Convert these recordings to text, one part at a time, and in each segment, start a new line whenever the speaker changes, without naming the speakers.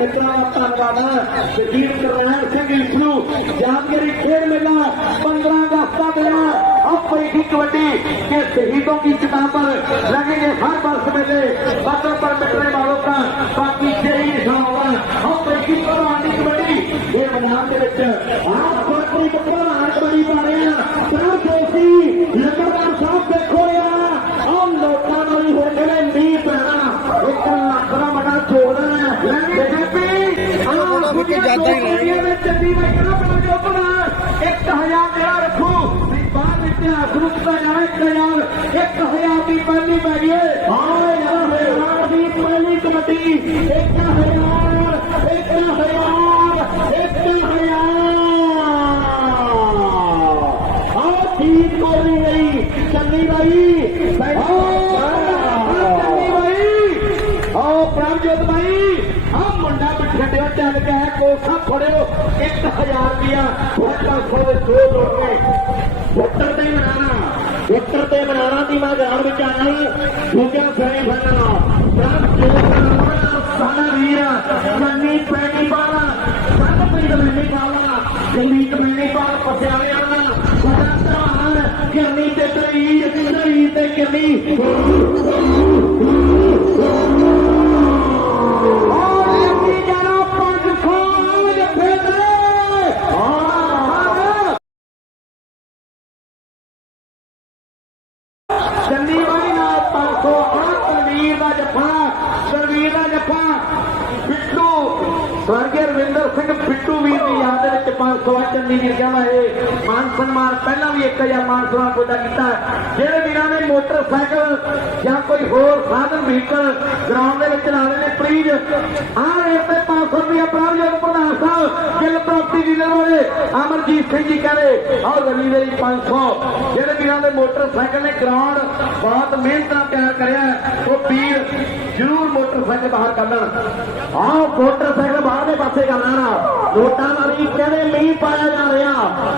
ਮਿੱਤਰਾਂ ਦਾ ਧੰਨਵਾਦ ਜਗੀਰ ਕਰਨੈਲ ਸਿੰਘ ਇਸਨੂੰ ਜਾਮਗਰੀ ਖੇਡ ਮੇਲਾ 15 ਅਗਸਤ ਦਾ ਮੇਲਾ ਅਫਰੀਕੀ ਕਬੱਡੀ ਕੇ ਸ਼ਹੀਦੋਂ ਕੀ ਚਿਤਾ ਪਰ ਲੱਗੇਗੇ ਹਰ ਵਰਸ ਮੇਲੇ ਬਦਰ ਪਰ ਮਿੱਤਰੇ ਵਾਲੋ ਤਾਂ ਬਾਕੀ ਜਿਹੜੀ ਸਮਾਵਾਂ ਅਫਰੀਕੀ ਕਬੱਡੀ ਇਹ ਮਨਾਉਣ ਦੇ ਵਿੱਚ ਪਰ ਦੋਸੀ ਲੰਗਰਦਾਰ ਸਾਹਿਬ ਦੇਖੋ ਯਾਰ ਉਹ ਲੋਕਾਂ ਨੂੰ ਵੀ ਹੁਣ ਗਈ ਬਾਈ ਆਓ ਪ੍ਰਭਜੋਤ ਭਾਈ ਆ ਮੁੰਡਾ ਬਿਠੜਿਓ ਚੱਲ ਗਿਆ ਕੋਸਾ ਫੜਿਓ 1000 ਰੁਪਿਆ ਫੋਟਾ ਖੋਲੇ ਦੋ ਲੋਕੇ ਵੋਟਰ ਤੇ ਬਣਾਣਾ ਵੋਟਰ ਤੇ ਬਣਾਣਾ ਦੀ ਮੈਂ ਜਾਣ ਵਿੱਚ ਆਣਾ ਦੂਜਾ ਫੇਰੀ ਫੜਨਾ ਪ੍ਰਭਜੋਤ ਸਾਡਾ ਵੀਰ ਮੰਨੀ ਪੈਣੀ ਪਾਣਾ ਸਭ ਪਿੰਡ ਮੰਨੀ ਪਾਣਾ ਗਲੀਤ ਮੰਨੀ ਪਾਣ ਪਸਿਆਲੇ ਕਿਰਨੀ ਤੇ ਤਰੀਰ ਤਰੀਰ ਤੇ ਕਿਰਨੀ ਸੌ ਜੱਫੇ ਚੰਨੀ ਵਾਲੀ ਨਾਲ 500 ਆ ਤਨਵੀਰ ਦਾ ਜੱਫਾ, ਤਨਵੀਰ ਦਾ ਜੱਫਾ। ਬਿੱਟੂ, ਸਵਰਗੀ ਰਵਿੰਦਰ ਸਿੰਘ ਯਾਦ ਦੇ ਵਿੱਚ 500 ਇਹ ਮਾਨ ਸਨਮਾਨ ਪਹਿਲਾਂ ਵੀ 1000 ਮਾਨ ਸਨਮਾਨ ਕੋਦਾ ਕੀਤਾ। ਜਿਹੜੇ ਵੀਰਾਂ ਨੇ ਮੋਟਰਸਾਈਕਲ ਜਾਂ ਕੋਈ ਹੋਰ ਸਾਧਨ ਵਹੀਕਲ ਗਰਾਊਂਡ ਦੇ ਵਿੱਚ ਲਾਉਣੇ ਨੇ ਪਲੀਜ਼ ਆ ਰੇਟ ਤੇ 500 ਰੁਪਏ ਪ੍ਰਾਪਤ ਪ੍ਰਧਾਨ ਸਾਹਿਬ, ਗਿੱਲ ਪ੍ਰਾਪਤੀ ਡੀਲਰ ਵਾਲੇ ਅਮਰਜੀਤ ਸਿੰਘ ਜੀ ਕਹਿੰਦੇ ਆਓ ਗਲੀ ਦੇ ਲਈ 500 ਜਿਹੜੇ ਵੀਰਾਂ ਦੇ ਮੋਟਰਸਾਈਕਲ ਨੇ ਗਰਾਊਂਡ ਬਹੁਤ ਮਿਹਨਤ ਨਾਲ ਤਿਆਰ ਕਰਿਆ। ਉਹ ਵੀਰ ਜ਼ਰੂਰ ਮੋਟਰਸਾਈਕਲ ਬਾਹਰ ਕੱਢਣ। ਆਹ ਮੋਟਰਸਾਈਕਲ ਬਾਹਰਲੇ ਪਾਸੇ ਕਰਨਾ ਲੋਟਾਂ ਨਾਲ ਹੀ ਕਹਿੰਦੇ ਮੀਂਹ ਪਾਇਆ ਜਾ ਰਿਹਾ?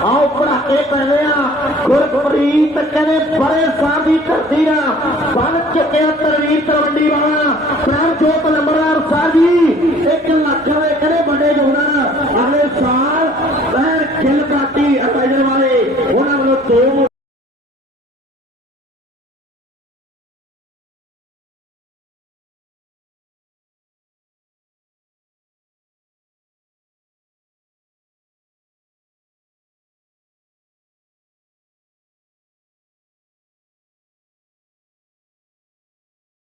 ਆਹ ਭੜਾਕੇ ਪੈ ਰਹੇ ਆ। ਗੁਰਪ੍ਰੀਤ ਕਹਿੰਦੇ, ਬੜੇ ਸਾਹਿਬ ਦੀ ਧਰਤੀ ਆ। ਬਣ ਚੁੱਕਿਆ ਤਰਵੀਰ ਤਲਵੰਡੀ ਵਾਲਾ।